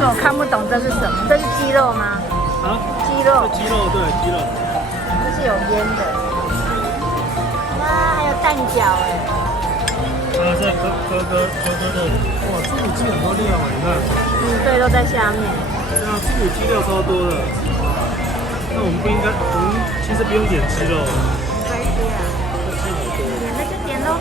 是我看不懂这是什么？这是鸡肉吗？啊，鸡肉，鸡肉对鸡肉。这是有腌的。哇，还有蛋饺哎。在哥豆腐。哇，猪里脊很多料哎，你看。对，都在下面。对啊，猪里脊料超多的。那我们不应该，我们其实不用点鸡肉。可以点。点了就点喽。